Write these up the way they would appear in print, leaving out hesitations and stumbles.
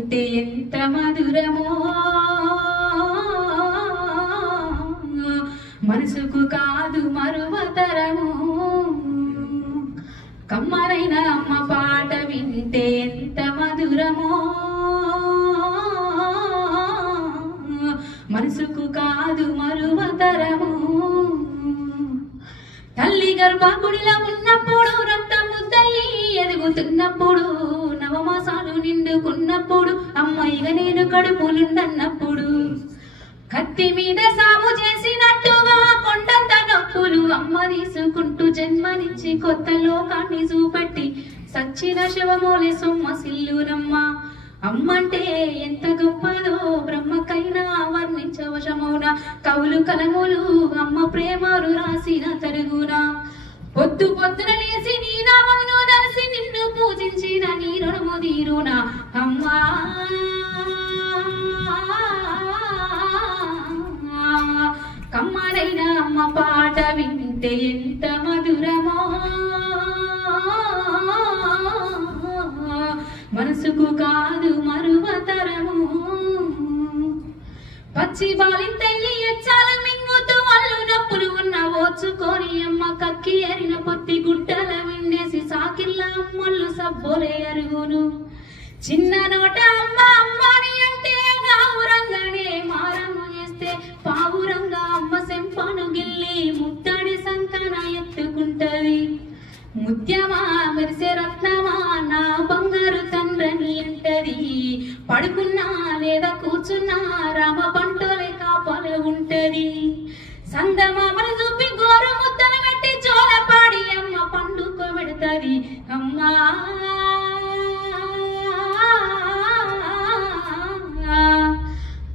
ఎంత మధురమో మనసుకు కాదు మరువతరము కమ్మరైన అమ్మ పాట వింటే ఎంత మధురమో మనసుకు కాదు మరువతరము తల్లి గర్భగుడిలో ఉన్నప్పుడు రక్తం ముద్దయి ఎదుగుతున్నప్పుడు నవమాసాలు నిండుకున్నప్పుడు అమ్మాయిగా నేను కడుపులుండన్నప్పుడు కత్తి మీద సాము చేసినట్టుగా కొండంత నొప్పులు అమ్మ తీసుకుంటూ జన్మనిచ్చి కొత్త లోకాన్ని చూపెట్టి సచ్చిన శవమోలే సొమ్మసిల్లునమ్మ అమ్మంటే ఎంత గొప్పదో బ్రహ్మకైనా వర్ణించవశమౌన కవులు కలములు అమ్మ ప్రేమలు రాసిన తరుగునా పొద్దు పొద్దున లేసి నీ నామమును దర్శి నిన్ను పూజించిన నీ రుణము తీరునా అమ్మా కమ్మరైన అమ్మ పాట వింటే ఎంత మధురమో మనసుకు కాదు మరువతరము పచ్చి బాలింతల్లి ఎచ్చాల మింగుతూ వాళ్ళు నప్పులు ఉన్న ఓచుకొని అమ్మ కక్కి ఎరిన పొత్తి గుడ్డల విండేసి సాకిళ్ళ అమ్మళ్ళు సబ్బోలే అరుగును చిన్న నోట అమ్మ అమ్మని అంటే గావురంగానే మారము చేస్తే పావురంగా అమ్మ సెంపను గిల్లి ముత్తడి సంతన ఎత్తుకుంటది ముత్యమా మెరిసే రత్నమా నా బంగారు తండ్రని అంటది పడుకున్నా లేదా కూర్చున్నా రామ పంటోలే కాపలే ఉంటది సందమామను చూపి గోరు ముద్దను పెట్టి జోలపాడి అమ్మ పండుకోబెడతది అమ్మా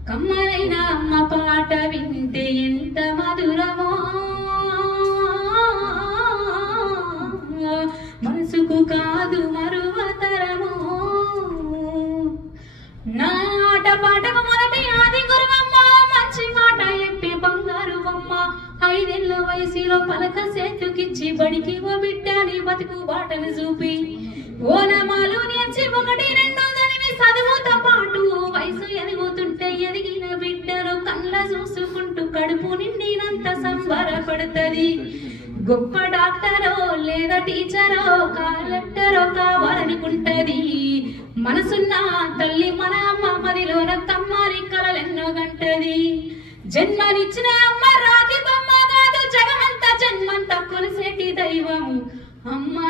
కమ్మరైన అమ్మ పాట వింటే ఎంత మధురమో మనసుకు కాదు మరువతరము నా ఆట పాటకు మొదటి ఆది గురువమ్మ మంచి మాట చెప్పే బంగారు బొమ్మ 5 ఏళ్ల వయసులో పలక చేతుకిచ్చి బడికి ఓ బిడ్డని బతుకు బాటను చూపి ఓనమాలు నేర్చి 1, 2 చదివి చదువుతో పాటు వయసు ఎదుగుతుంటే ఎదిగిన బిడ్డను కళ్ళ చూసుకుంటూ కడుపు నిండినంత సంబరపడుతుంది గొప్ప డాక్టరో లేదా టీచరో కలెక్టరో కావాలనుకుంటది మనసున్న తల్లి మన అమ్మ మదిలోన తమ్మారి కలలెన్నో గంటది జన్మనిచ్చిన అమ్మ రాతి బొమ్మ కాదు జగమంత జన్మంత కొలిసేటి దైవము అమ్మా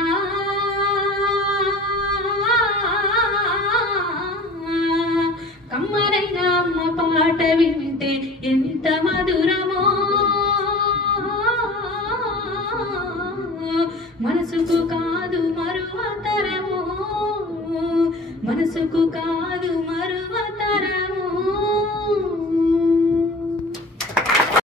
కమ్మరైన అమ్మ పాట వింటే ఎంత మధురమో మనసుకు కాదు మరువతరము మనసుకు కాదు